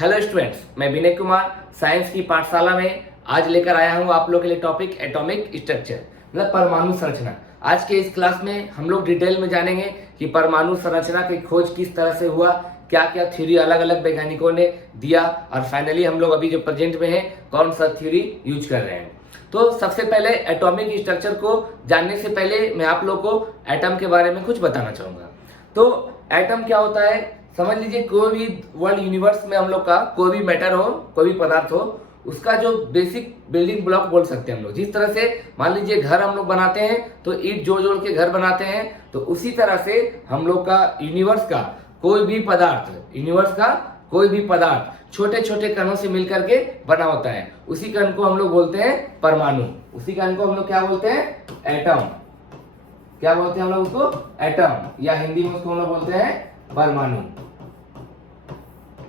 Hello students, मैं Vinay Kumar science की पाठशाला में आज लेकर आया हूँ आप लोग के लिए टॉपिक एटॉमिक स्ट्रक्चर, मतलब परमाणु संरचना। आज के इस क्लास में हम लोग डिटेल में जानेंगे कि परमाणु संरचना की खोज किस तरह से हुआ, क्या क्या थ्योरी अलग अलग वैज्ञानिकों ने दिया और फाइनली हम लोग अभी जो प्रेजेंट में है कौन सा थ्योरी यूज कर रहे हैं। तो सबसे पहले एटॉमिक स्ट्रक्चर को जानने से पहले मैं आप लोग को एटम के बारे में कुछ बताना चाहूँगा। तो एटम क्या होता है, समझ लीजिए कोई भी वर्ल्ड यूनिवर्स में हम लोग का कोई भी मैटर हो, कोई भी पदार्थ हो, उसका जो बेसिक बिल्डिंग ब्लॉक बोल सकते हैं हम लोग। जिस तरह से मान लीजिए घर हम लोग बनाते हैं तो ईंट जोड़ जोड़ के घर बनाते हैं, तो उसी तरह से हम लोग का यूनिवर्स का कोई भी पदार्थ छोटे छोटे कणों से मिलकर के बना होता है। उसी कण को हम लोग बोलते हैं परमाणु। उसी कण को हम लोग क्या बोलते हैं, एटम। क्या बोलते हैं हम लोग उसको, एटम, या हिंदी में उसको हम लोग बोलते हैं परमाणु।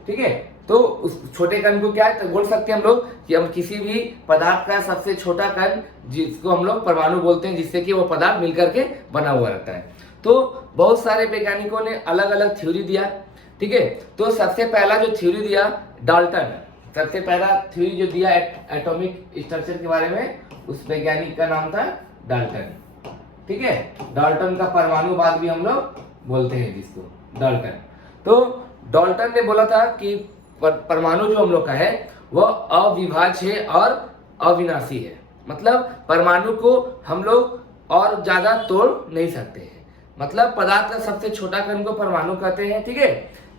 ठीक है, तो उस छोटे कण को क्या है तो बोल सकते हैं हम लोग कि हम किसी भी पदार्थ का सबसे छोटा कण जिसको हम लोग परमाणु बोलते हैं, जिससे कि वो पदार्थ मिलकर के बना हुआ रहता है। तो बहुत सारे वैज्ञानिकों ने अलग अलग थ्योरी दिया। ठीक है, तो सबसे पहला जो थ्योरी दिया डाल्टन, सबसे पहला थ्योरी जो दिया एटॉमिक स्ट्रक्चर के बारे में, उस वैज्ञानिक का नाम था डाल्टन। ठीक है, डाल्टन का परमाणुवाद भी हम लोग बोलते हैं जिसको, डाल्टन। तो डाल्टन ने बोला था कि परमाणु जो हम लोग का है वह अविभाज्य है और अविनाशी है। मतलब परमाणु को हम लोग और ज्यादा तोड़ नहीं सकते हैं। मतलब पदार्थ का सबसे छोटा कण को परमाणु कहते हैं। ठीक है,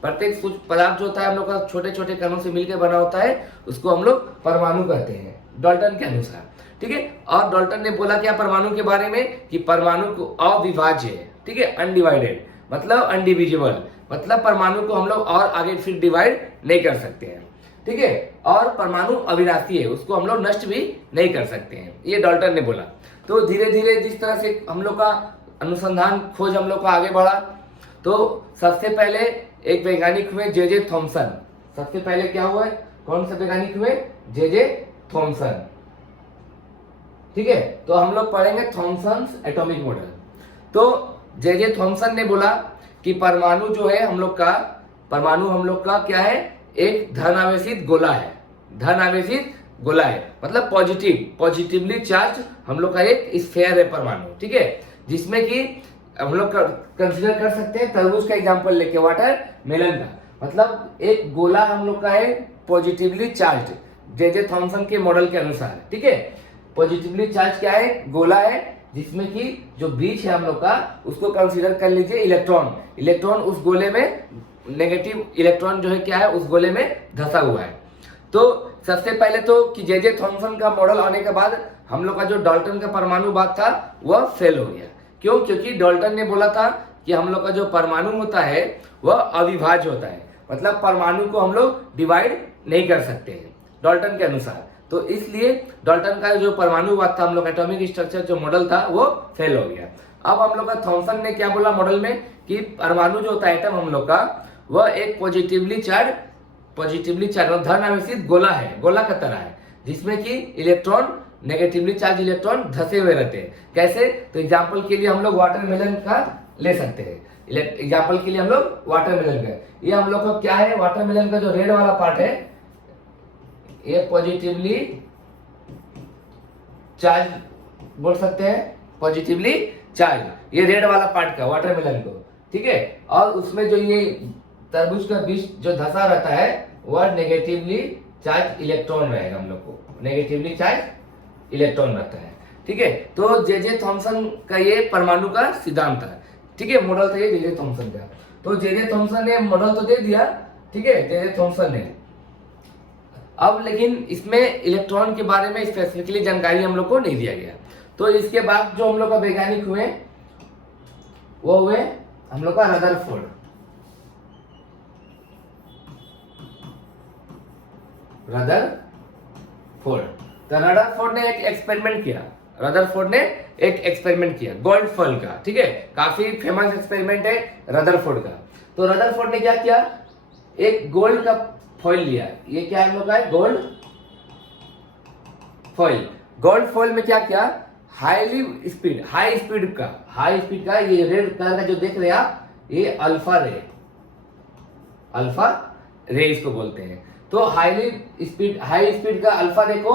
प्रत्येक पदार्थ जो होता है हम लोग का छोटे छोटे कणों से मिलकर बना होता है, उसको हम लोग परमाणु कहते हैं डाल्टन के अनुसार। ठीक है, और डाल्टन ने बोला क्या परमाणु के बारे में कि परमाणु को अविभाज्य है। ठीक है, अनडिवाइडेड मतलब अनडिविजिबल, मतलब परमाणु को हम लोग और आगे फिर डिवाइड नहीं कर सकते हैं। ठीक है, और परमाणु अविनाशी है, उसको हम लोग नष्ट भी नहीं कर सकते हैं, ये डाल्टन ने बोला। तो धीरे धीरे जिस तरह से हम लोग का अनुसंधान खोज हम लोग का आगे बढ़ा, तो सबसे पहले एक वैज्ञानिक हुए जे थॉमसन। सबसे पहले क्या हुआ, कौन से वैज्ञानिक हुए, जे थॉमसन। ठीक है, तो हम लोग पढ़ेंगे थॉमसन्स एटॉमिक मॉडल। तो जे थॉमसन ने बोला कि परमाणु जो है हम लोग का, परमाणु हम लोग का क्या है, एक धन आवेशित गोला है। धन आवेशित गोला है मतलब पॉजिटिवली चार्ज हम लोग का एक स्फीयर है परमाणु। ठीक है, जिसमें कि हम लोग कंसीडर कर सकते हैं तरबूज का एग्जांपल लेके, वाटर मेलन का, मतलब एक गोला हम लोग का है पॉजिटिवली चार्ज जे थॉमसन के मॉडल के अनुसार। ठीक है, पॉजिटिवली चार्ज क्या है, गोला है, जिसमें कि जो बीच है हम लोग का उसको कंसीडर कर लीजिए इलेक्ट्रॉन उस गोले में, नेगेटिव इलेक्ट्रॉन जो है क्या है उस गोले में धंसा हुआ है। तो सबसे पहले तो कि जे थॉमसन का मॉडल आने के बाद हम लोग का जो डाल्टन का परमाणुवाद था वह फेल हो गया। क्यों, क्योंकि डाल्टन ने बोला था कि हम लोग का जो परमाणु होता है वह अविभाज्य होता है, मतलब परमाणु को हम लोग डिवाइड नहीं कर सकते हैं डाल्टन के अनुसार। तो इसलिए डाल्टन का जो परमाणुवाद था हम लोग एटॉमिक स्ट्रक्चर जो मॉडल था वो फेल हो गया। अब हम लोग का थॉमसन ने क्या बोला मॉडल में कि परमाणु जो होता है एटम हम लोग का, वह एक पॉजिटिवली चार्ज धन आवेशित गोला है, गोला का तरह है, जिसमें कि इलेक्ट्रॉन नेगेटिवली चार्ज इलेक्ट्रॉन धसे हुए रहते हैं। कैसे, तो एग्जाम्पल के लिए हम लोग वाटरमेलन का ले सकते हैं। एग्जाम्पल के लिए हम लोग वाटरमेलन का, ये हम लोग का क्या है, वाटरमेलन का जो रेड वाला पार्ट है ये पॉजिटिवली चार्ज बोल सकते हैं, पॉजिटिवली चार्ज, ये रेड वाला पार्ट का वाटरमेलन को। ठीक है, और उसमें जो ये तरबूज का बीज जो धसा रहता है वह नेगेटिवली चार्ज इलेक्ट्रॉन रहेगा, हम लोग को नेगेटिवली चार्ज इलेक्ट्रॉन रहता है। ठीक है, तो जे थॉमसन का ये परमाणु का सिद्धांत था। ठीक है, मॉडल था ये जे थॉमसन का। तो जे थॉमसन ने मॉडल तो दे दिया, ठीक है, जे थॉमसन ने। अब लेकिन इसमें इलेक्ट्रॉन के बारे में स्पेसिफिकली जानकारी हम लोग को नहीं दिया गया। तो इसके बाद जो हम लोग का वैज्ञानिक हुए वो हुए हम लोग का रदरफोर्ड। तो रदरफोर्ड ने एक एक्सपेरिमेंट किया गोल्डफॉल का। ठीक है, काफी फेमस एक्सपेरिमेंट है रदरफोर्ड का। तो रदरफोर्ड ने क्या किया, एक गोल्ड का फॉइल लिया, ये क्या हम लोग का है, गोल्ड फॉइल। गोल्ड फॉइल में क्या किया, हाई स्पीड का ये रेड कलर का जो देख रहे हैं आप, ये अल्फा रे इसको बोलते हैं। तो हाई स्पीड का अल्फा रे को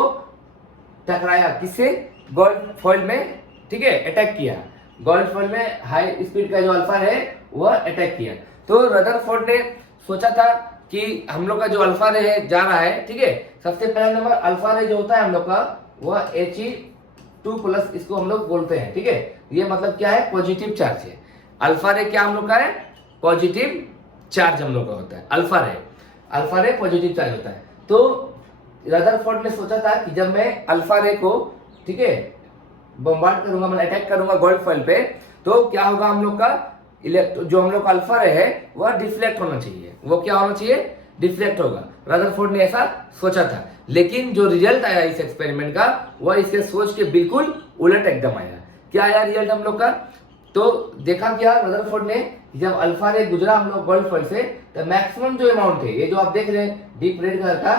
टकराया, किससे? गोल्ड फॉइल में, ठीक है, अटैक किया। गोल्ड फॉइल में हाई स्पीड का जो अल्फा है वह अटैक किया। तो रदरफोर्ड ने सोचा था कि हम लोग का जो अल्फा रे है जा रहा है, ठीक है, सबसे पहला नंबर अल्फा रे जो होता है हम लोग का वह He2+ इसको हम लोग बोलते हैं, ठीक है। ये मतलब क्या है? पॉजिटिव चार्ज है। अल्फा रे क्या हम लोग का है? पॉजिटिव चार्ज हम लोग का होता है। अल्फा रे पॉजिटिव चार्ज होता है। तो रदरफोर्ड ने सोचा था कि जब मैं अल्फा रे को, ठीक है, बम्बार्ड करूंगा, मैं अटैक करूंगा गोल्ड फॉइल पे, तो क्या होगा? हम लोग का जो हम लोग का अल्फा रे है वह डिफ्लेक्ट होना चाहिए। वो क्या होना चाहिए? डिफ्लेक्ट होगा। रदरफोर्ड ने ऐसा सोचा था, लेकिन जो रिजल्ट आया इस एक्सपेरिमेंट का वह इसके सोच के बिल्कुल उलट एकदम आया। क्या आया रिजल्ट हम लोग का? तो देखा क्या रदरफोर्ड ने, जब अल्फा रे गुजरा हम लोग गोल्ड फॉइल से, तो मैक्सिमम जो अमाउंट है, ये जो आप देख रहे हैं डीप रेड कलर का,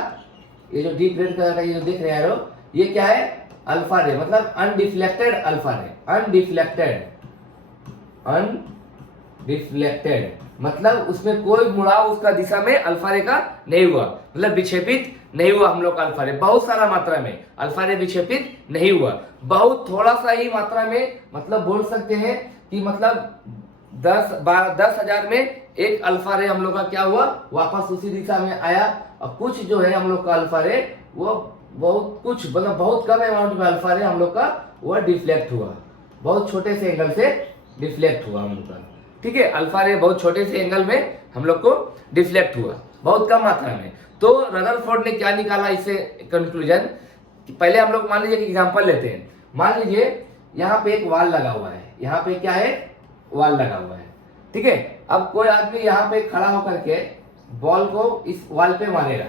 ये जो डीप रेड कलर का ये जो देख रहे हैं यारो, ये क्या है? अल्फा रे, मतलब अनडिफ्लेक्टेड अल्फा रे। अनडिफ्लेक्टेड मतलब उसमें कोई मुड़ाव उसका दिशा में अल्फा रे का नहीं हुआ, मतलब विक्षेपित नहीं हुआ हम लोग का अल्फा रे। बहुत सारा मात्रा में अल्फा रे विक्षेपित नहीं हुआ, बहुत थोड़ा सा ही मात्रा में, मतलब बोल सकते हैं कि मतलब 10,000 में एक अल्फा रे हम लोग का क्या हुआ? वापस उसी दिशा में आया। और कुछ जो है हम लोग का अल्फा रे वो बहुत कुछ, मतलब बहुत कम अमाउंट में अल्फा रे हम लोग का वह डिफ्लेक्ट हुआ, बहुत छोटे से एंगल से डिफ्लेक्ट हुआ हम लोग का, ठीक है। अल्फा रे बहुत छोटे से एंगल में हम लोग को डिफ्लेक्ट हुआ, बहुत कम मात्रा में। तो रदरफोर्ड ने क्या निकाला इससे कंक्लूजन? पहले हम लोग मान लीजिए एग्जांपल लेते हैं। मान लीजिए यहाँ पे एक वाल लगा हुआ है, यहाँ पे क्या है? वाल लगा हुआ है, ठीक है। अब कोई आदमी यहाँ पे खड़ा होकर के बॉल को इस वाल पे मारेगा,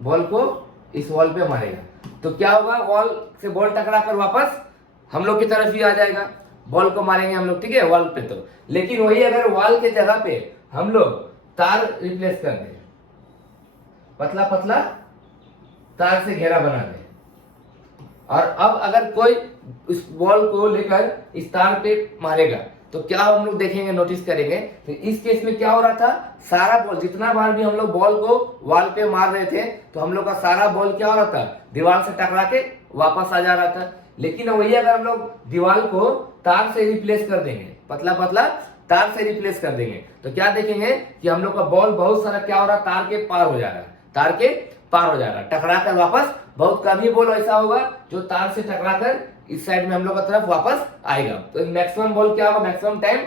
बॉल को इस वॉल पे मारेगा, तो क्या होगा? वॉल से बॉल टकरा कर वापस हम लोग की तरफ ही आ जाएगा। बॉल को मारेंगे हम लोग, ठीक है, वॉल पे। तो लेकिन वही अगर वॉल के जगह पे हम लोग तार रिप्लेस कर दें, पतला पतला तार से घेरा बना दे, और अब अगर कोई इस बॉल को लेकर इस तार पे मारेगा, तो क्या हम लोग देखेंगे, नोटिस करेंगे। तो इस केस में क्या हो रहा था? सारा बॉल, जितना बार भी हम लोग बॉल को वॉल पे मार रहे थे, तो हम लोग का सारा बॉल क्या हो रहा था? दीवार से टकरा के वापस आ जा रहा था। लेकिन वही अगर हम लोग दीवार को तार से रिप्लेस कर देंगे, पतला पतला तार से रिप्लेस कर देंगे, तो क्या देखेंगे कि हम लोग का बॉल बहुत सारा क्या हो रहा है? तार के पार हो जा रहा है, तार के पार हो जा रहा है, टकरा कर वापस। बहुत कम ही बॉल ऐसा होगा जो तार से टकरा कर इस साइड में हम लोग का तरफ वापस आएगा। तो मैक्सिमम बॉल क्या होगा? मैक्सिमम टाइम,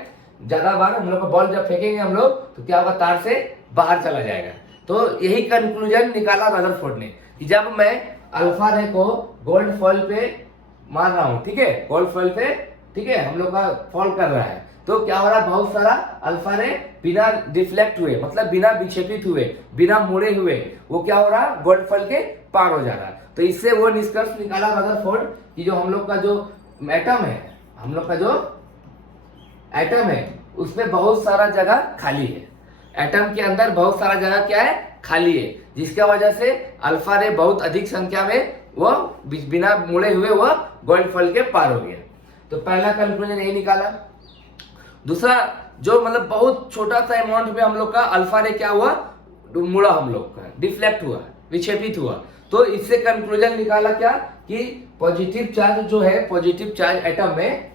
ज्यादा बार हम लोग का बॉल जब फेंकेंगे हम लोग, तो क्या होगा? तार से बाहर चला जाएगा। तो यही कंक्लूजन निकाला रदरफोर्ड ने कि जब मैं अल्फा रे को गोल्ड फॉइल पे मार रहा हूँ, ठीक है, गोल्ड फॉइल पे, ठीक है, हम लोग का फॉल कर रहा है, तो क्या हो रहा है? बहुत सारा अल्फा रे बिना डिफ्लेक्ट हुए, मतलब बिना विक्षेपित हुए, बिना मुड़े हुए, वो क्या हो रहा है? गोल्ड फॉइल के पार हो जा रहा है। तो इससे वो निष्कर्ष निकाला रदरफोर्ड कि जो हम लोग का जो एटम है, हम लोग का जो एटम है, उसमें बहुत सारा जगह खाली है। एटम के अंदर बहुत सारा जगह क्या है? खाली है, जिसका वजह से अल्फा रे बहुत अधिक संख्या में वो बिना मुड़े हुए वो गोल्ड फॉइल के पार हो गया। तो पहला कंक्लूजन यही निकाला। दूसरा, जो मतलब बहुत छोटा सा अमाउंट में हम लोग का अल्फा रे क्या हुआ? मुड़ा, हम लोग का डिफ्लेक्ट हुआ, विक्षेपित हुआ। तो इससे कंक्लूजन निकाला क्या कि पॉजिटिव चार्ज जो है, पॉजिटिव चार्ज एटम में,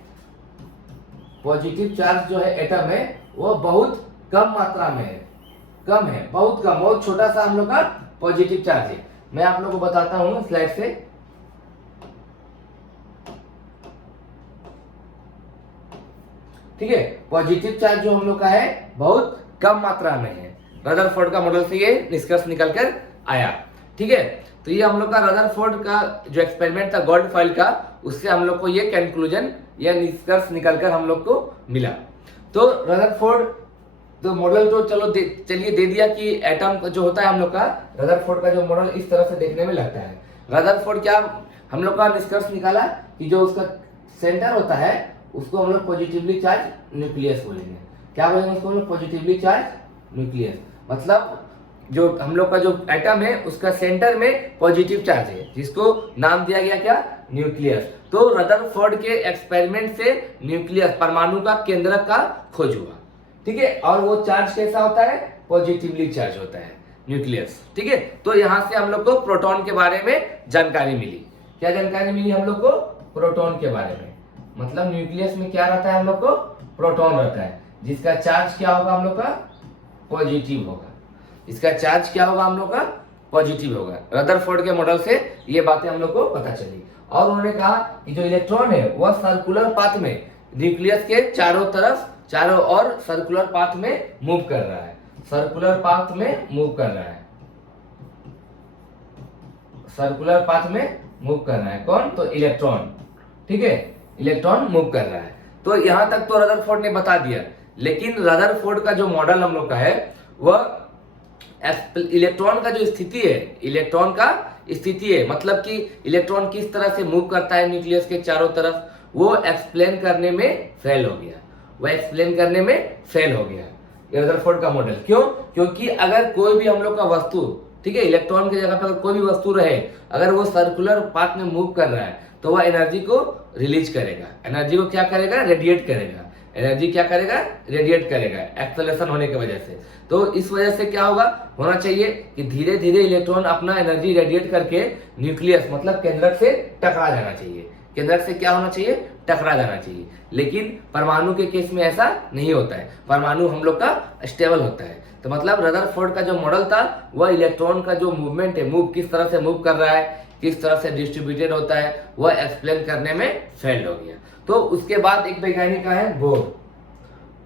पॉजिटिव चार्ज जो है एटम में, वो बहुत कम मात्रा में है, कम है, बहुत कम, बहुत छोटा सा हम लोग का पॉजिटिव चार्ज है। मैं आप लोग को बताता हूं स्लाइड से। ठीक है, पॉजिटिव चार्ज जो हम लोग का है बहुत कम मात्रा में है। रदरफोर्ड का मॉडल से ये निष्कर्ष निकल कर आया। ठीक है, तो ये हम लोग का रदरफोर्ड का जो एक्सपेरिमेंट था गोल्ड फॉइल का, उससे हम लोग को ये कंक्लूजन या निष्कर्ष निकलकर हम लोग को मिला। तो रदरफोर्ड तो मॉडल तो चलिए दे दिया कि एटम जो होता है हम लोग का, रदरफोर्ड का जो मॉडल इस तरह से देखने में लगता है। रदरफोर्ड क्या हम लोग का निष्कर्ष निकाला कि जो उसका सेंटर होता है उसको हम लोग पॉजिटिवली चार्ज न्यूक्लियस बोलेंगे। क्या बोलेंगे उसको हम लोग? Positively charge nucleus. मतलब जो हम लोग का जो एटम है उसका सेंटर में पॉजिटिव चार्ज है, जिसको नाम दिया गया क्या? न्यूक्लियस। तो रदरफोर्ड के एक्सपेरिमेंट से न्यूक्लियस, परमाणु का केंद्रक का खोज हुआ। ठीक है, और वो चार्ज कैसा होता है? पॉजिटिवली चार्ज होता है। न्यूक्लियस। ठीक है, तो यहाँ से हम लोग को प्रोटॉन के बारे में जानकारी मिली। क्या जानकारी मिली हम लोग को? प्रोटॉन के बारे में। मतलब न्यूक्लियस में क्या रहता है हम लोग को? प्रोटॉन रहता है, जिसका चार्ज क्या होगा हम लोग का? पॉजिटिव होगा। इसका चार्ज क्या होगा हम लोग का? पॉजिटिव होगा। रदरफोर्ड के मॉडल से ये बातें हम लोग को पता चली। और उन्होंने कहा कि जो इलेक्ट्रॉन है वह सर्कुलर पाथ में न्यूक्लियस के चारों ओर सर्कुलर पाथ में मूव कर रहा है। सर्कुलर पाथ में मूव कर रहा है। सर्कुलर पाथ में मूव कर रहा है कौन? तो इलेक्ट्रॉन। ठीक है, इलेक्ट्रॉन मूव कर रहा है। तो यहां तक तो रदरफोर्ड ने बता दिया, लेकिन रदरफोर्ड का जो मॉडल हम लोग का है वह इलेक्ट्रॉन का जो स्थिति है, इलेक्ट्रॉन का स्थिति है, मतलब कि इलेक्ट्रॉन किस तरह से मूव करता है न्यूक्लियस के चारों तरफ, वो एक्सप्लेन करने में फेल हो गया। वह एक्सप्लेन करने में फेल हो गया रदरफोर्ड का मॉडल। क्यों? क्योंकि अगर कोई भी हम लोग का वस्तु, ठीक है, इलेक्ट्रॉन की जगह पर अगर कोई भी वस्तु रहे, अगर वो सर्कुलर पाथ में मूव कर रहा है तो वह एनर्जी को रिलीज करेगा। एनर्जी को क्या करेगा? रेडिएट करेगा। एनर्जी क्या करेगा? रेडिएट करेगा, एक्सेलरेशन होने की वजह से। तो इस वजह से क्या होना चाहिए कि धीरे धीरे इलेक्ट्रॉन अपना एनर्जी रेडिएट करके न्यूक्लियस मतलब केंद्रक से टकरा जाना चाहिए। केंद्रक से क्या होना चाहिए? टकरा जाना चाहिए। लेकिन परमाणु के केस में ऐसा नहीं होता है। परमाणु हम लोग का स्टेबल होता है। तो मतलब रदरफोर्ड का जो मॉडल था वह इलेक्ट्रॉन का जो मूवमेंट है, मूव किस तरह से मूव कर रहा है, किस तरह से डिस्ट्रीब्यूटेड होता है, वह एक्सप्लेन करने में फेल हो गया। तो उसके बाद एक वैज्ञानिक है बोर।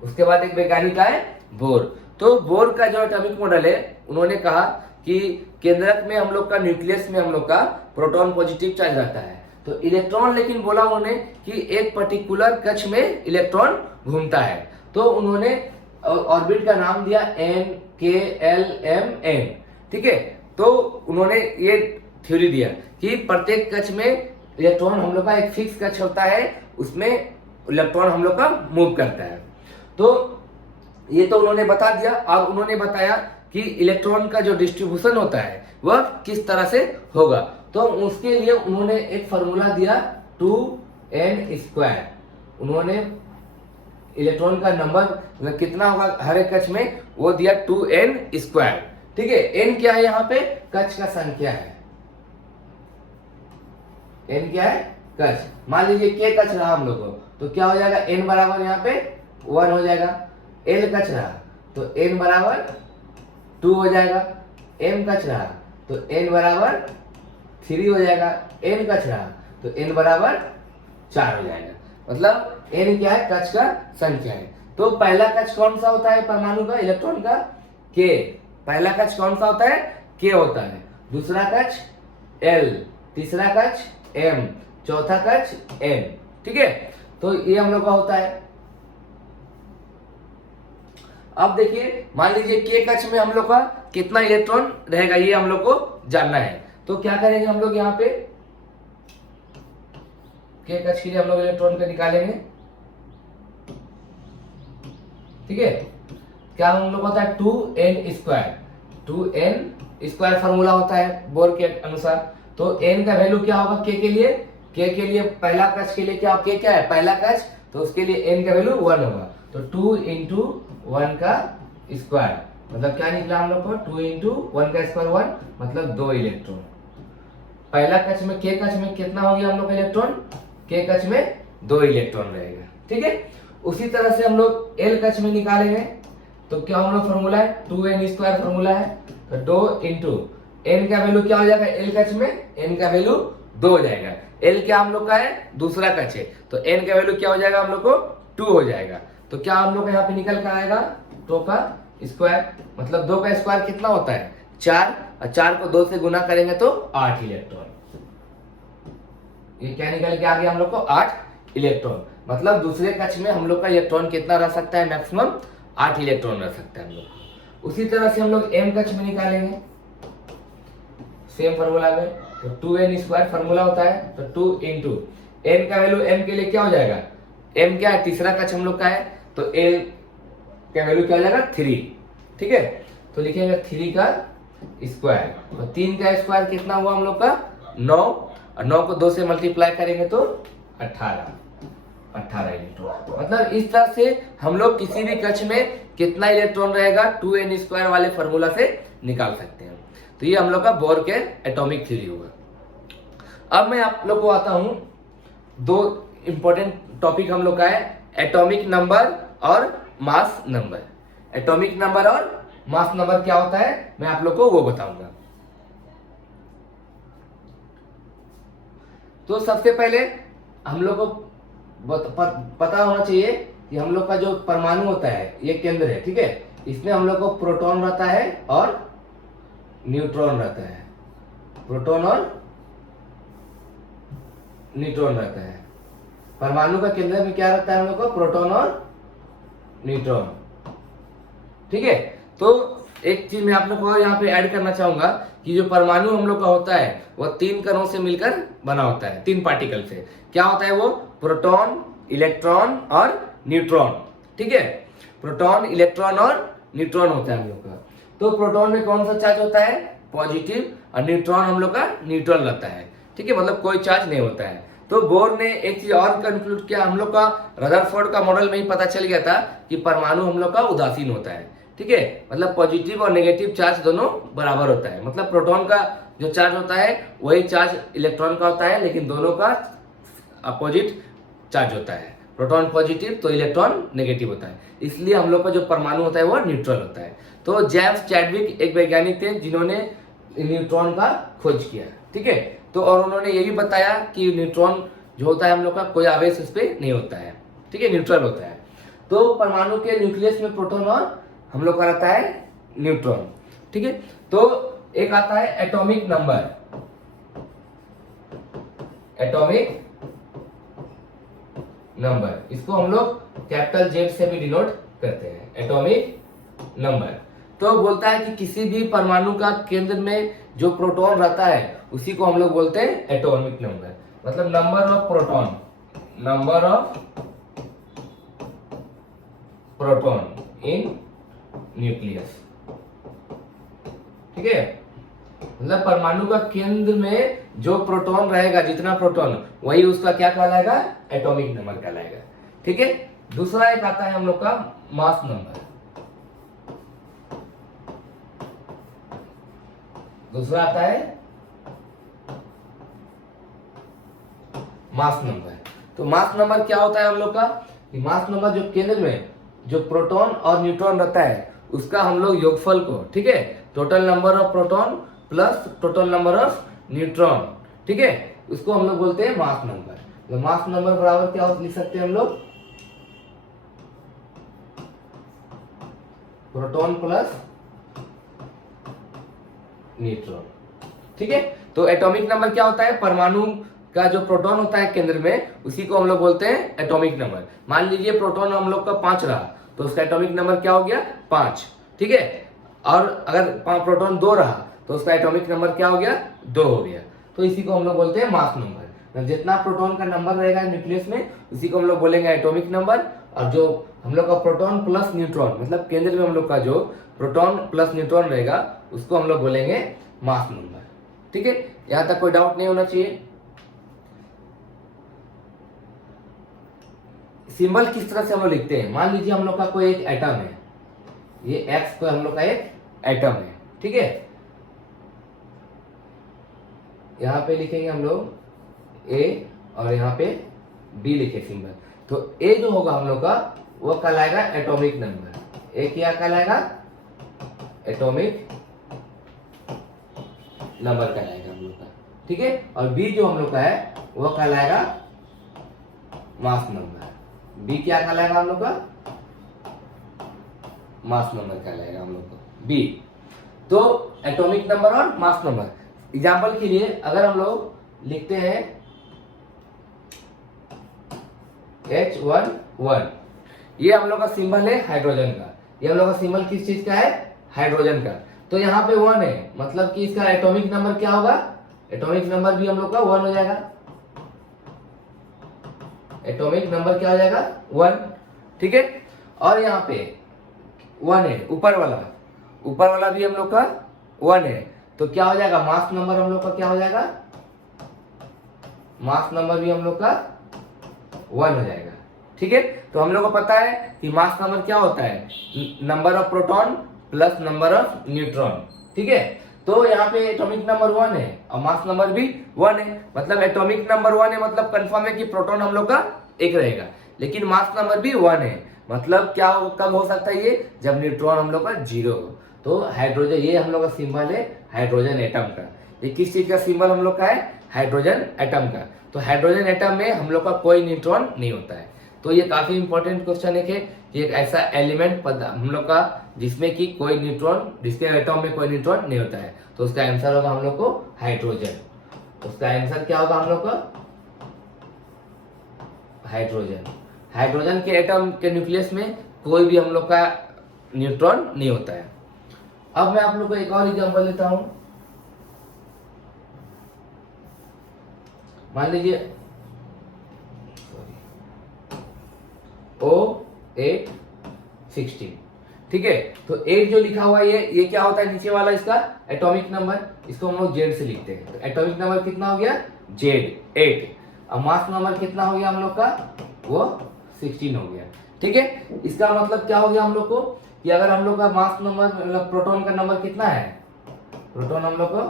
उसके बाद एक वैज्ञानिक है बोर। तो बोर का जो एटॉमिक मॉडल है, उन्होंने कहा कि केंद्रक में हम लोग का, न्यूक्लियस में हम लोग का प्रोटॉन पॉजिटिव चार्ज रहता है। तो इलेक्ट्रॉन, लेकिन बोला उन्होंने कि एक पर्टिकुलर कक्ष में इलेक्ट्रॉन घूमता है। तो उन्होंने ऑर्बिट का नाम दिया NKLMN। ठीक है, तो उन्होंने ये थ्योरी दिया कि प्रत्येक कक्ष में इलेक्ट्रॉन हम लोग का एक फिक्स कक्ष होता है, उसमें इलेक्ट्रॉन हम लोग का मूव करता है। तो ये तो उन्होंने बता दिया। और उन्होंने बताया कि इलेक्ट्रॉन का जो डिस्ट्रीब्यूशन होता है वह किस तरह से होगा। तो उसके लिए उन्होंने एक फॉर्मूला दिया 2n²। उन्होंने इलेक्ट्रॉन का नंबर कितना होगा हर एक कक्ष में, वो दिया 2n²। ठीक है, n क्या है? यहाँ पे कक्ष का संख्या है। n क्या है? कक्ष। मान लीजिए k कक्ष रहा हम लोग को, तो क्या हो जाएगा? n बराबर यहाँ पे 1 हो जाएगा। l कक्ष रहा तो n बराबर 2 हो जाएगा। m कक्ष रहा तो n बराबर 3 हो जाएगा। n कक्ष रहा तो n बराबर 4 हो जाएगा। मतलब n क्या है? कक्ष का संख्या है। तो पहला कक्ष कौन सा होता है परमाणु का, इलेक्ट्रॉन का? k। पहला कक्ष कौन सा होता है? k होता है। दूसरा कक्ष l, तीसरा कक्ष m, चौथा कक्ष n। ठीक है, तो ये हम लोग का होता है। अब देखिए, मान लीजिए k कक्ष में हम लोग का कितना इलेक्ट्रॉन रहेगा, ये हम लोग को जानना है। तो क्या करेंगे हम लोग? यहाँ पे k कक्ष के लिए हम लोग इलेक्ट्रॉन को निकालेंगे। ठीक है, क्या हम लोग होता है? 2n²। 2n² फॉर्मूला होता है बोर के अनुसार। तो n का वैल्यू क्या होगा k के लिए? k के लिए पहला कक्ष के लिए क्या k क्या है? पहला कक्ष, तो उसके लिए n का वैल्यू 1 होगा। तो 2 × 1 का स्क्वायर, मतलब क्या निकला हम लोग को? 2 × 1 का स्क्वायर 1, मतलब 2 इलेक्ट्रॉन। पहला कक्ष में k कक्ष में कितना हो गया हम लोग का इलेक्ट्रॉन? k कक्ष में 2 इलेक्ट्रॉन रहेगा। ठीक है, उसी तरह से हम लोग l कक्ष में निकालेंगे। तो क्या हम लोग फॉर्मूला है? 2n² फॉर्मूला है। तो 2 × n का वैल्यू क्या हो जाएगा? l कक्ष में n का वैल्यू 2 हो जाएगा। l क्या हम लोग का है? दूसरा कक्ष है, तो n का वैल्यू क्या हो जाएगा हम लोग को? 2 हो जाएगा। तो क्या हम लोग यहाँ पे निकल कर आएगा? 2 का स्क्वायर, मतलब 2 का स्क्वायर कितना होता है? 4, और 4 को 2 से गुना करेंगे तो 8 इलेक्ट्रॉन। ये क्या निकल के आ गया हम लोग को? 8 इलेक्ट्रॉन। मतलब दूसरे कक्ष में हम लोग का इलेक्ट्रॉन कितना रह सकता है? मैक्सिमम 8 इलेक्ट्रॉन रह सकता है हम लोग। उसी तरह से हम लोग m कक्ष में निकालेंगे सेम फॉर्मूला में। तो 2n² फॉर्मूला होता है। तो 2 × n का वैल्यू m के लिए क्या हो जाएगा? m क्या है? तीसरा कक्ष हम लोग का है, तो l का वैल्यू क्या हो जाएगा? 3। ठीक है, तो लिखेंगे 3 का स्क्वायर। तो 3 का स्क्वायर कितना हुआ हम लोग का? 9, और 9 को 2 से मल्टीप्लाई करेंगे तो 18 इलेक्ट्रॉन। मतलब इस तरह से हम लोग किसी भी कक्ष में कितना इलेक्ट्रॉन रहेगा 2n² वाले फॉर्मूला से निकाल सकते हैं। तो ये हम लोग का बोर के एटॉमिक थ्योरी हुआ। अब मैं आप लोग को आता हूँ, दो इंपॉर्टेंट टॉपिक हम लोग का है, एटॉमिक नंबर और मास नंबर। एटॉमिक नंबर और मास नंबर क्या होता है मैं आप लोग को वो बताऊंगा। तो सबसे पहले हम लोग को पता होना चाहिए कि हम लोग का जो परमाणु होता है ये केंद्र है, ठीक है। इसमें हम लोग को प्रोटॉन रहता है और न्यूट्रॉन रहता है, प्रोटॉन और न्यूट्रॉन रहता है। परमाणु का केंद्र में क्या रहता है हम लोग को, प्रोटॉन और न्यूट्रॉन, ठीक है। तो एक चीज मैं आप लोग को यहाँ पे ऐड करना चाहूंगा कि जो परमाणु हम लोग का होता है वह 3 कणों से मिलकर बना होता है, 3 पार्टिकल से। क्या होता है वो, प्रोटॉन, इलेक्ट्रॉन और न्यूट्रॉन, ठीक है। प्रोटॉन, इलेक्ट्रॉन और न्यूट्रॉन होता है हम लोग का। तो प्रोटॉन में कौन सा चार्ज होता है, पॉजिटिव, और न्यूट्रॉन हम लोग का न्यूट्रल रहता है, ठीक है, मतलब कोई चार्ज नहीं होता है। तो बोर ने एक चीज और कंक्लूड किया, हम लोग का रदरफोर्ड का मॉडल में ही पता चल गया था कि परमाणु हम लोग का उदासीन होता है, ठीक है, मतलब पॉजिटिव और नेगेटिव चार्ज दोनों बराबर होता है। मतलब प्रोटॉन का जो चार्ज होता है वही चार्ज इलेक्ट्रॉन का होता है, लेकिन दोनों का अपोजिट चार्ज होता है। प्रोटॉन पॉजिटिव तो इलेक्ट्रॉन नेगेटिव होता है, इसलिए हम लोग का जो परमाणु होता है वो न्यूट्रल होता है। तो जेम्स चैडविक एक वैज्ञानिक थे जिन्होंने न्यूट्रॉन का खोज किया, ठीक है। तो और उन्होंने ये भी बताया कि न्यूट्रॉन जो होता है हम लोग का कोई आवेश उस पर नहीं होता है, ठीक है, न्यूट्रल होता है। तो परमाणु के न्यूक्लियस में प्रोटॉन और हम लोग का रहता है न्यूट्रॉन, ठीक है। तो एक आता है एटॉमिक नंबर, एटॉमिक नंबर, इसको हम लोग कैपिटल जेड से भी डिनोट करते हैं, एटॉमिक नंबर। तो बोलता है कि किसी भी परमाणु का केंद्र में जो प्रोटॉन रहता है उसी को हम लोग बोलते हैं एटॉमिक नंबर, मतलब number of proton, number of proton in nucleus, ठीक है। मतलब परमाणु का केंद्र में जो प्रोटॉन रहेगा, जितना प्रोटॉन, वही उसका क्या कहलाएगा, एटॉमिक नंबर कहलाएगा, ठीक है। दूसरा एक आता है हम लोग का मास नंबर, दूसरा आता है मास नंबर। तो मास नंबर क्या होता है हम लोग का, कि मास नंबर जो केंद्र में जो प्रोटॉन और न्यूट्रॉन रहता है उसका हम लोग योगफल को, ठीक है, total number of proton plus total number of neutron, ठीक है, उसको हम लोग बोलते हैं मास नंबर। तो मास नंबर बराबर क्या लिख सकते हैं हम लोग, प्रोटॉन प्लस न्यूट्रॉन, ठीक है। तो एटॉमिक नंबर क्या होता है, परमाणु का जो प्रोटॉन होता है केंद्र में उसी को हम लोग बोलते हैं एटॉमिक नंबर। मान लीजिए प्रोटॉन हम लोग का 5 रहा तो उसका एटॉमिक नंबर क्या हो गया, 5, ठीक है। और अगर प्रोटॉन 2 रहा तो उसका एटॉमिक नंबर क्या हो गया, 2 हो गया। तो इसी को हम लोग बोलते हैं मास नंबर। जितना प्रोटॉन का नंबर रहेगा न्यूक्लियस में उसी को हम लोग बोलेंगे एटॉमिक नंबर, और जो हम लोग का प्रोटॉन प्लस न्यूट्रॉन, मतलब केंद्र में हम लोग का जो प्रोटॉन प्लस न्यूट्रॉन रहेगा उसको हम लोग बोलेंगे मास नंबर, ठीक है। यहां तक कोई डाउट नहीं होना चाहिए। सिंबल किस तरह से हम लोग लिखते हैं, मान लीजिए हम लोग का कोई एक एटम है, ये एक्स को हम लोग का एक एटम है, ठीक है। यहाँ पे लिखेंगे हम लोग ए और यहाँ पे बी लिखे सिंबल। तो ए जो होगा हम लोग का वो कहलाएगा एटॉमिक नंबर, ए क्या कहलाएगा, एटॉमिक नंबर कहलाएगा हम लोग का, ठीक है। और बी जो हम लोग का है वो कहलाएगा मास नंबर। बी क्या कहलाएगा हम लोग का, मास नंबर कहलाएगा हम लोग का बी। तो एटॉमिक नंबर और मास नंबर। एग्जाम्पल के लिए अगर हम लोग लिखते हैं H11, ये हम लोग का सिंबल है हाइड्रोजन का, ये हम लोग का सिंबल किस चीज का है, हाइड्रोजन का। तो यहाँ पे 1 है, मतलब कि इसका एटॉमिक नंबर क्या होगा, एटॉमिक नंबर भी हम लोग का 1 हो जाएगा, एटॉमिक नंबर क्या हो जाएगा 1, ठीक है। और यहाँ पे 1 है, ऊपर वाला भी हम लोग का 1 है, तो क्या हो जाएगा, मास नंबर हम लोग का क्या हो जाएगा, मास नंबर भी हम लोग का 1 हो जाएगा, ठीक है। तो हम लोग को पता है कि मास नंबर क्या होता है, number of proton plus number of neutron, ठीक है। तो यहाँ पे एटॉमिक नंबर 1 है और मास नंबर भी 1 है, मतलब एटॉमिक नंबर 1 है, मतलब कंफर्म है कि प्रोटॉन हम लोग का एक रहेगा, लेकिन मास नंबर भी 1 है, मतलब क्या कब हो सकता है ये, जब न्यूट्रॉन हम लोग का 0 हो। तो हाइड्रोजन, ये हम लोग का सिंबल है हाइड्रोजन एटम का। ये किस चीज का सिंबल हम लोग का है, हाइड्रोजन एटम का। तो हाइड्रोजन एटम में हम लोग का कोई न्यूट्रॉन नहीं होता है। तो ये काफी इंपॉर्टेंट क्वेश्चन है कि एक ऐसा एलिमेंट हम लोग का जिसमें कि कोई न्यूट्रॉन, जिसके एटम में कोई न्यूट्रॉन नहीं होता है, तो उसका आंसर होगा हम लोग को हाइड्रोजन। उसका आंसर क्या होगा हम लोग का, हाइड्रोजन। हाइड्रोजन के एटम के न्यूक्लियस में कोई भी हम लोग का न्यूट्रॉन नहीं होता है। अब मैं आप लोग को एक और एग्जांपल लेता हूं। मान लीजिए O816, ठीक है। तो 8 जो लिखा हुआ है ये क्या होता है, नीचे वाला इसका एटॉमिक नंबर, इसको हम लोग Z से लिखते हैं। तो एटॉमिक नंबर कितना हो गया, Z 8। और मास नंबर कितना हो गया हम लोग का, वो 16 हो गया, ठीक है। इसका मतलब क्या हो गया हम लोग को, कि अगर हम लोग का मास नंबर, मतलब प्रोटॉन का नंबर कितना है, प्रोटॉन हम लोग को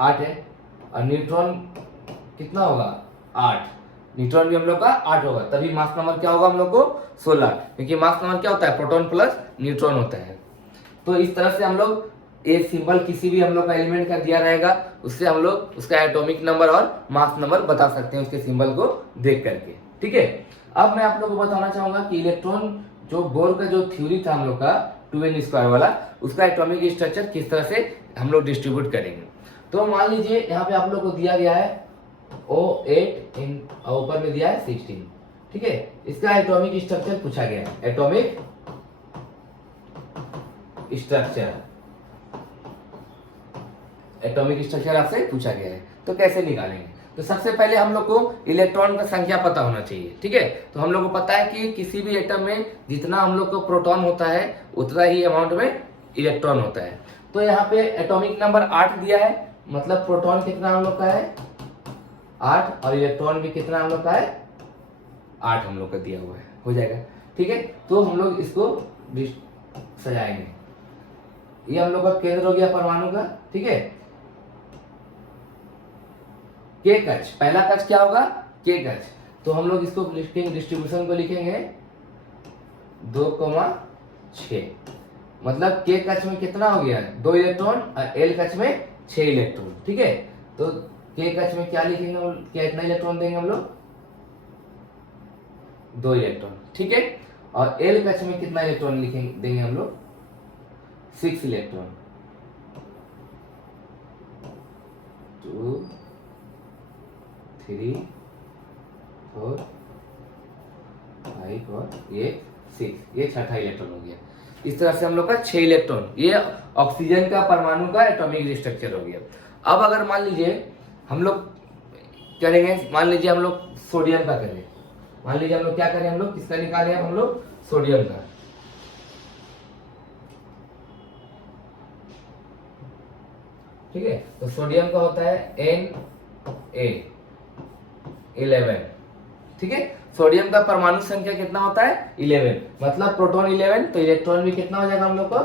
8 है, और न्यूट्रॉन कितना होगा 8, न्यूट्रॉन भी हम लोग का 8 होगा, तभी मास नंबर क्या होगा हम लोग को 16, क्योंकि मास नंबर क्या होता है, प्रोटॉन प्लस न्यूट्रॉन होता है। तो इस तरह से हम लोग एक सिंबल किसी भी हम लोग का एलिमेंट का दिया रहेगा, उससे हम लोग उसका एटॉमिक नंबर और मास नंबर बता सकते हैं उसके सिंबल को देख करके, ठीक है। अब मैं आप लोग को बताना चाहूंगा कि इलेक्ट्रॉन, जो बोर का जो थ्योरी था हम लोग का 2n² वाला, उसका एटॉमिक स्ट्रक्चर किस तरह से हम लोग डिस्ट्रीब्यूट करेंगे। तो मान लीजिए यहाँ पे आप लोग को दिया गया है O8 ऊपर में दिया है 16, ठीक है। इसका एटॉमिक स्ट्रक्चर पूछा गया है, एटॉमिक स्ट्रक्चर, एटॉमिक स्ट्रक्चर आपसे पूछा गया है। तो कैसे निकालेंगे, तो सबसे पहले हम लोग को इलेक्ट्रॉन का संख्या पता होना चाहिए, ठीक है। तो हम लोग को पता है कि किसी भी एटम में जितना हम लोग को प्रोटॉन होता है उतना ही अमाउंट में इलेक्ट्रॉन होता है। तो यहाँ पे एटॉमिक नंबर 8 दिया है, मतलब प्रोटॉन कितना हम लोग का है 8, और इलेक्ट्रॉन भी कितना हम लोग का है 8 हम लोग का दिया हुआ है, हो जाएगा, ठीक है। तो हम लोग इसको सजाएंगे, ये हम लोग का केंद्र हो गया परमाणु का, ठीक है। के कक्ष, पहला कक्ष क्या होगा, के कक्ष। तो हम लोग इसको लिखेंगे, डिस्ट्रीब्यूशन को लिखेंगे 2,6, मतलब के कक्ष में कितना हो गया 2 इलेक्ट्रॉन, और एल कक्ष में 6 इलेक्ट्रॉन, ठीक है। तो के कक्ष में क्या लिखेंगे, क्या कितना इलेक्ट्रॉन देंगे हम लोग 2 इलेक्ट्रॉन, ठीक है। और एल कक्ष में कितना इलेक्ट्रॉन लिखेंगे, देंगे हम लोग 6 इलेक्ट्रॉन, 2 3 4 5 और ये 6, ये छठा इलेक्ट्रॉन हो गया। इस तरह से हम लोग का 6 इलेक्ट्रॉन, ये ऑक्सीजन का परमाणु का एटॉमिक स्ट्रक्चर हो गया। अब अगर मान लीजिए हम लोग करेंगे, मान लीजिए हम लोग सोडियम का करें, मान लीजिए हम लोग क्या करें, हम लोग किसका निकाले, हम लोग सोडियम का, ठीक है। तो सोडियम का होता है Na11, ठीक है। सोडियम का परमाणु संख्या कितना होता है 11, मतलब प्रोटॉन 11, तो इलेक्ट्रॉन भी कितना हो जाएगा हम लोग को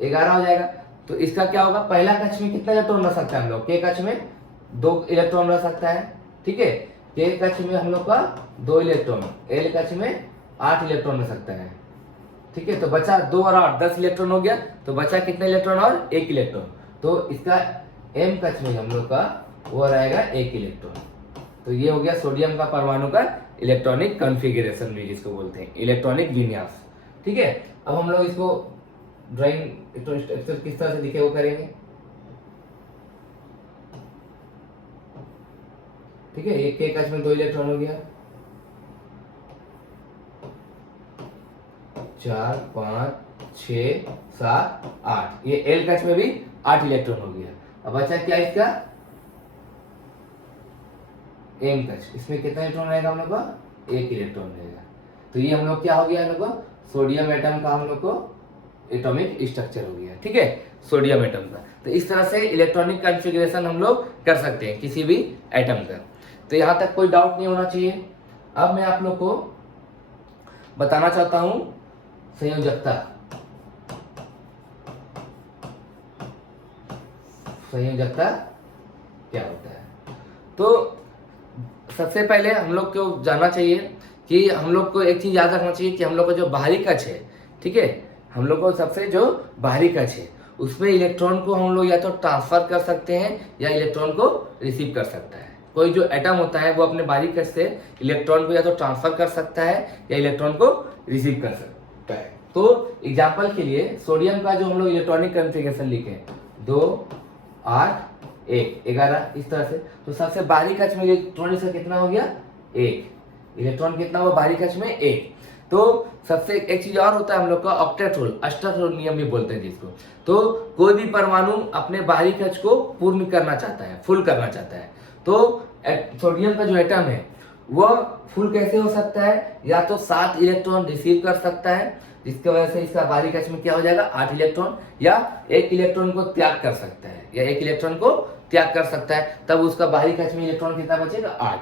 11 हो जाएगा। तो इसका क्या होगा, पहला कक्ष में कितना इलेक्ट्रॉन रह सकता है हम लोग, के कक्ष में 2 इलेक्ट्रॉन रह सकता है, ठीक है। के कक्ष में हम लोग का 2 इलेक्ट्रॉन, एल कक्ष में 8 इलेक्ट्रॉन रह सकता है, ठीक है। तो बचा 2 और 8 10 इलेक्ट्रॉन हो गया, तो बचा कितना इलेक्ट्रॉन और 1 इलेक्ट्रॉन। तो इसका एम कक्ष में हम लोग का वो रहेगा 1 इलेक्ट्रॉन। तो ये हो गया सोडियम का परमाणु का इलेक्ट्रॉनिक कॉन्फ़िगरेशन भी जिसको बोलते हैं, इलेक्ट्रॉनिक विन्यास, ठीक है। अब हम लोग इसको ड्राइंग स्ट्रक्चर किस तरह से दिखे वो करेंगे, ठीक है। एक के कक्ष में 2 इलेक्ट्रॉन हो गया, 4 5 6 7 8, ये एल कक्ष में भी 8 इलेक्ट्रॉन हो गया। अब बचा क्या इसका एम कक्ष, इसमें कितना इलेक्ट्रॉन रहेगा हम लोग का 1 इलेक्ट्रॉन रहेगा। तो ये हम लोग क्या हो गया हम लोग को सोडियम एटम का हम लोग को एटॉमिक स्ट्रक्चर हो गया, ठीक है, सोडियम एटम का। तो इस तरह से इलेक्ट्रॉनिक कॉन्फ़िगरेशन हम लोग कर सकते हैं किसी भी एटम का। तो यहाँ तक कोई डाउट नहीं होना चाहिए। अब मैं आप लोग को बताना चाहता हूँ संयोजकता। संयोजकता क्या होता है। तो सबसे पहले हम लोग को जानना चाहिए कि हम लोग को एक चीज याद रखना चाहिए कि हम लोग का जो बाहरी कक्ष है, ठीक है, हम लोग को सबसे जो बाहरी कक्ष है उसमें इलेक्ट्रॉन को हम लोग या तो ट्रांसफर कर सकते हैं या इलेक्ट्रॉन को रिसीव कर सकता है। कोई जो एटम होता है वो अपने बाहरी कक्ष से इलेक्ट्रॉन को या तो ट्रांसफर कर सकता है या इलेक्ट्रॉन को रिसीव कर सकता है। तो एग्जाम्पल के लिए सोडियम का जो हम लोग इलेक्ट्रॉनिक कॉन्फ़िगरेशन लिखे 2 8 1 11 इस तरह से, तो सबसे बाहरी कक्ष में इलेक्ट्रॉन इसका कितना हो गया 1 इलेक्ट्रॉन कितना हुआ बाहरी कक्ष में 1। तो सबसे एक चीज और होता है हम लोग का ऑक्टेट रूल, अष्टक रूल नियम भी बोलते हैं जिसको। तो कोई भी परमाणु अपने बाहरी कक्ष को पूर्ण करना चाहता है, फुल करना चाहता है, तो सोडियम का जो एटम है वह फुल कैसे हो सकता है, या तो 7 इलेक्ट्रॉन रिसीव कर सकता है जिसकी वजह से इसका बाहरी कक्ष में क्या हो जाएगा 8 इलेक्ट्रॉन, या 1 इलेक्ट्रॉन को त्याग कर सकता है, या 1 इलेक्ट्रॉन को त्याग कर सकता है, तब उसका बाहरी कक्ष में इलेक्ट्रॉन कितना बचेगा 8।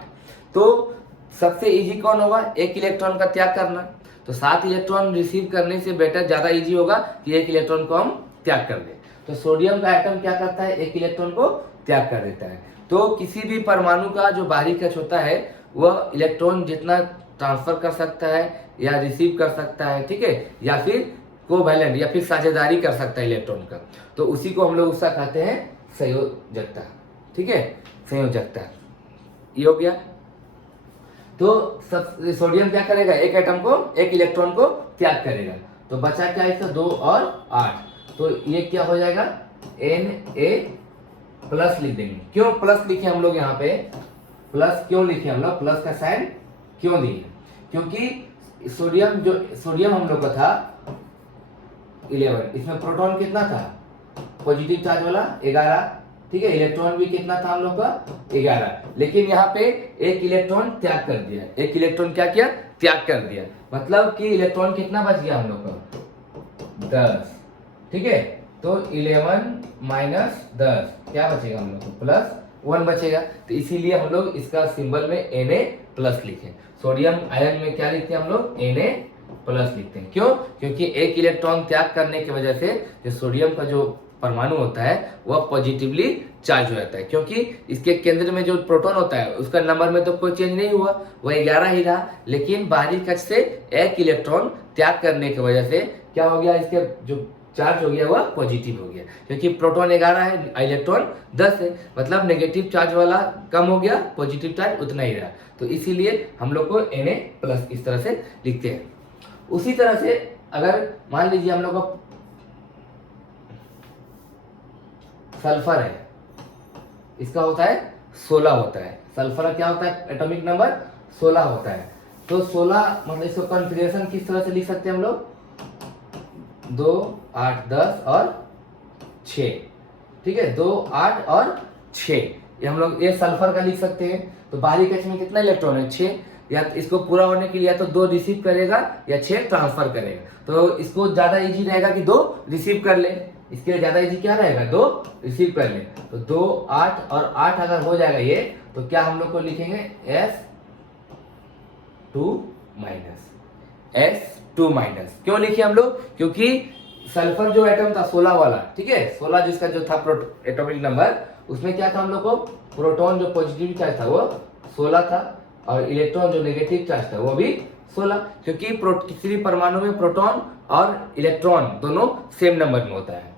तो सबसे इजी कौन होगा 1 इलेक्ट्रॉन का त्याग करना, तो 7 इलेक्ट्रॉन रिसीव करने से बेटर ज्यादा इजी होगा कि 1 इलेक्ट्रॉन को हम त्याग कर दें। तो सोडियम का एटम क्या करता है 1 इलेक्ट्रॉन को त्याग कर देता है। तो किसी भी परमाणु का जो बाहरी कक्ष होता है वह इलेक्ट्रॉन जितना ट्रांसफर कर सकता है या रिसीव कर सकता है, ठीक है, या फिर कोवैलेंट या फिर साझेदारी कर सकता है इलेक्ट्रॉन का, तो उसी को हम लोग उसका कहते हैं संयोजकता, ठीक है, संयोजकता। ये हो गया। तो सोडियम क्या करेगा 1 एटम को 1 इलेक्ट्रॉन को त्याग करेगा, तो बचा क्या इसका 2 और 8, तो ये क्या हो जाएगा Na+ लिख देंगे। क्यों प्लस लिखे हम लोग यहाँ पे, प्लस क्यों लिखे हम लोग, प्लस का साइन क्यों दिए, क्योंकि सोडियम हम लोग का था 11, इसमें प्रोटॉन कितना था पॉजिटिव चार्ज वाला 11, ठीक है, इलेक्ट्रॉन भी कितना था हम लोग का 11, लेकिन यहाँ पे 1 इलेक्ट्रॉन त्याग कर दिया, 1 इलेक्ट्रॉन क्या किया त्याग कर दिया, मतलब कि इलेक्ट्रॉन कितना बच गया हम लोग का 10, ठीक है, तो 11 माइनस 10 क्या बचेगा हम लोग को +1 बचेगा। तो इसीलिए हम लोग इसका सिंबल में Na+ लिखे। सोडियम आयन में क्या लिखते हैं हम लोग Na+ लिखते हैं, क्यों, क्योंकि 1 इलेक्ट्रॉन त्याग करने की वजह से जो सोडियम का जो परमाणु होता है वह पॉजिटिवली चार्ज हो जाता है, क्योंकि इसके केंद्र में जो प्रोटॉन होता है उसका नंबर में तो कोई चेंज नहीं हुआ, वह 11 ही रहा, लेकिन बाहरी कक्ष से 1 इलेक्ट्रॉन त्याग करने की वजह से क्या हो गया, इसके जो चार्ज हो गया वह पॉजिटिव हो गया, क्योंकि प्रोटॉन 11 है इलेक्ट्रॉन 10 है, मतलब नेगेटिव चार्ज वाला कम हो गया, पॉजिटिव चार्ज उतना ही रहा, तो इसीलिए हम लोग को Na+ इस तरह से लिखते हैं। उसी तरह से अगर मान लीजिए हम लोग को सल्फर है, इसका होता है 16 होता है, सल्फर का क्या होता है एटॉमिक नंबर 16 होता है, तो 16 मतलब इसका कॉन्फ़िगरेशन किस तरह से लिख सकते हैं हम लोग 2 8 10 और 6, ठीक है, 2 8 और 6, ये हम लोग ये सल्फर का लिख सकते हैं। तो बाहरी कक्ष में कितना इलेक्ट्रॉन है 6, या इसको पूरा होने के लिए या तो 2 रिसीव करेगा या 6 ट्रांसफर करेगा, तो इसको ज्यादा इजी रहेगा कि 2 रिसीव कर ले, इसके लिए ज्यादा इजी क्या रहेगा 2 रिसीव कर ले, तो 2 8 और 8 अगर हो जाएगा ये, तो क्या हम लोग को लिखेंगे S2-, क्यों लिखे हम लोग, क्योंकि सल्फर जो एटम था 16 वाला, ठीक है, 16 जिसका जो था एटॉमिक नंबर, उसमें क्या था हम लोग को प्रोटॉन जो पॉजिटिव चार्ज था वो 16 था और इलेक्ट्रॉन जो नेगेटिव चार्ज था वो भी 16, क्योंकि किसी भी परमाणु में प्रोटॉन और इलेक्ट्रॉन दोनों सेम नंबर में होता है।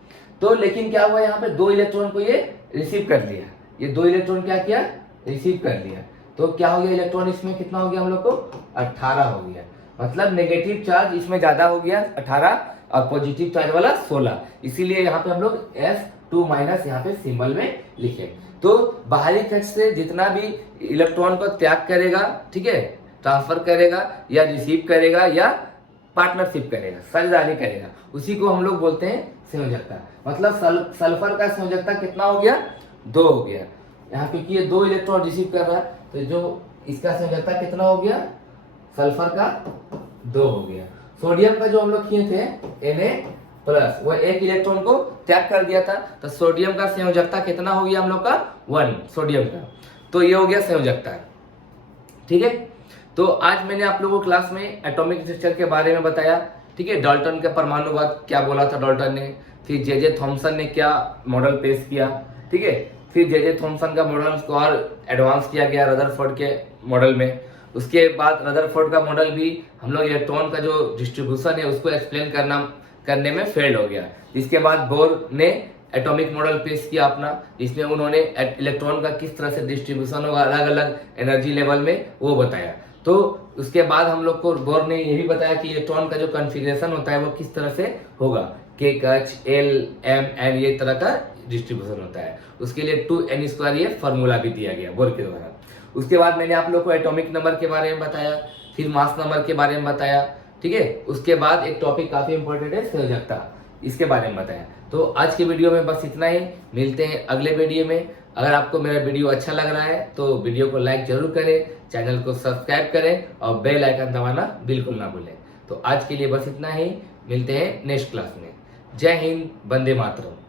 तो लेकिन क्या हुआ यहाँ पे 2 इलेक्ट्रॉन को ये रिसीव कर लिया, ये 2 इलेक्ट्रॉन क्या किया रिसीव कर लिया, तो क्या हो गया इलेक्ट्रॉन इसमें कितना हो गया हम लोग को 18 हो गया, मतलब नेगेटिव चार्ज इसमें ज्यादा हो गया 18 और पॉजिटिव चार्ज वाला 16, इसीलिए यहाँ पे हम लोग S2- यहाँ पे सिंबल में लिखे। तो बाहरी कक्ष से जितना भी इलेक्ट्रॉन को त्याग करेगा, ठीक है, ट्रांसफर करेगा या रिसीव करेगा या पार्टनरशिप करेगा, साझेदारी करेगा, उसी को हम लोग बोलते हैं संयोजकता। मतलब सल्फर का संयोजकता कितना हो गया 2 हो गया यहाँ, क्योंकि ये 2 इलेक्ट्रॉन रिसीव कर रहा है, तो जो इसका संयोजकता कितना हो गया सल्फर का 2 हो गया। सोडियम का जो हम लोग किए थे Na+, वो 1 इलेक्ट्रॉन को त्याग कर दिया था, तो सोडियम का संयोजकता कितना हो गया हम लोग का 1 सोडियम का, तो ये हो गया संयोजकता, ठीक है। तो आज मैंने आप लोगों को क्लास में एटॉमिक स्ट्रक्चर के बारे में बताया, ठीक है, डाल्टन के परमाणुवाद क्या बोला था डाल्टन ने, फिर जे थॉमसन ने क्या मॉडल पेश किया, ठीक है। फिर जे थॉमसन का मॉडल को और एडवांस किया गया रदरफोर्ड के मॉडल में। उसके बाद रदरफोर्ड का मॉडल भी हम लोग इलेक्ट्रॉन का जो डिस्ट्रीब्यूशन है उसको एक्सप्लेन करने में फेल हो गया। इसके बाद बोर ने एटॉमिक मॉडल पेश किया अपना, जिसमें उन्होंने इलेक्ट्रॉन का किस तरह से डिस्ट्रीब्यूशन होगा अलग अलग एनर्जी लेवल में वो बताया। तो उसके बाद हम लोग को बोर ने ये भी बताया कि इलेक्ट्रॉन का जो कॉन्फ़िगरेशन होता है वो किस तरह से होगा, के एच एल एम एन ये तरह का डिस्ट्रीब्यूशन होता है। उसके लिए 2n² ये फॉर्मूला भी दिया गया बोर के द्वारा। उसके बाद मैंने आप लोग को एटॉमिक नंबर के बारे में बताया, फिर मास नंबर के बारे में बताया, ठीक है। उसके बाद एक टॉपिक काफी इंपॉर्टेंट है संयोजकता, इसके बारे में बताया। तो आज के वीडियो में बस इतना ही, मिलते हैं अगले वीडियो में। अगर आपको मेरा वीडियो अच्छा लग रहा है तो वीडियो को लाइक जरूर करें, चैनल को सब्सक्राइब करें और बेल आइकन दबाना बिल्कुल ना भूलें। तो आज के लिए बस इतना ही, मिलते हैं नेक्स्ट क्लास में। जय हिंद, वंदे मातरम।